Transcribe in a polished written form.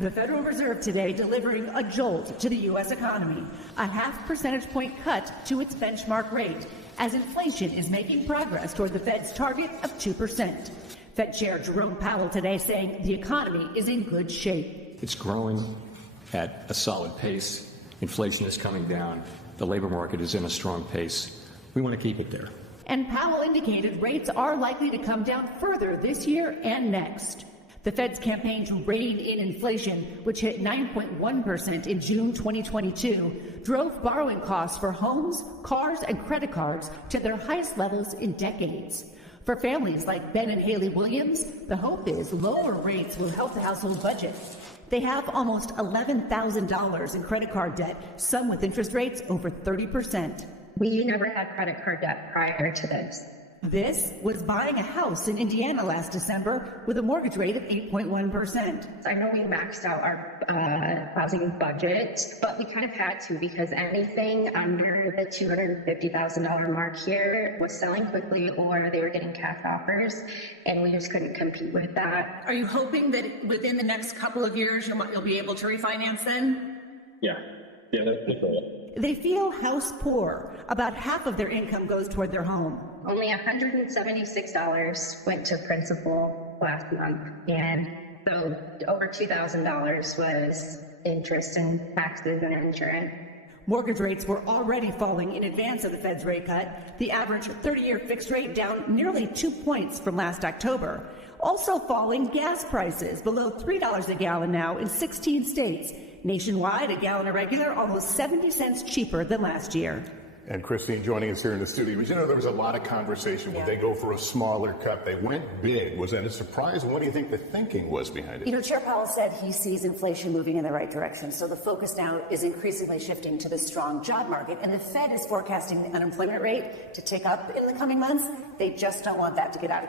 The Federal Reserve today delivering a jolt to the U.S. economy, a half percentage point cut to its benchmark rate, as inflation is making progress toward the Fed's target of 2%. Fed Chair Jerome Powell today saying the economy is in good shape. It's growing at a solid pace. Inflation is coming down. The labor market is in a strong pace. We want to keep it there. And Powell indicated rates are likely to come down further this year and next. The Fed's campaign to rein in inflation, which hit 9.1% in June 2022, drove borrowing costs for homes, cars, and credit cards to their highest levels in decades. For families like Ben and Haley Williams, the hope is lower rates will help the household budget. They have almost $11,000 in credit card debt, some with interest rates over 30%. We never had credit card debt prior to this. This was buying a house in Indiana last December with a mortgage rate of 8.1%. I know we maxed out our housing budget, but we kind of had to because anything under the $250,000 mark here was selling quickly or they were getting cash offers, and we just couldn't compete with that. Are you hoping that within the next couple of years you'll be able to refinance then? Yeah, that's good. They feel house poor. About half of their income goes toward their home. Only $176 went to principal last month, and so over $2,000 was interest and taxes and insurance. Mortgage rates were already falling in advance of the Fed's rate cut. The average 30-year fixed rate down nearly 2 points from last October. Also falling gas prices, below $3 a gallon now in 16 states. Nationwide, a gallon of regular almost 70 cents cheaper than last year. And Christine joining us here in the studio. You know, there was a lot of conversation. Would they go for a smaller cut? They went big. Was that a surprise? And what do you think the thinking was behind it? You know, Chair Powell said he sees inflation moving in the right direction. So the focus now is increasingly shifting to the strong job market. And the Fed is forecasting the unemployment rate to tick up in the coming months. They just don't want that to get out of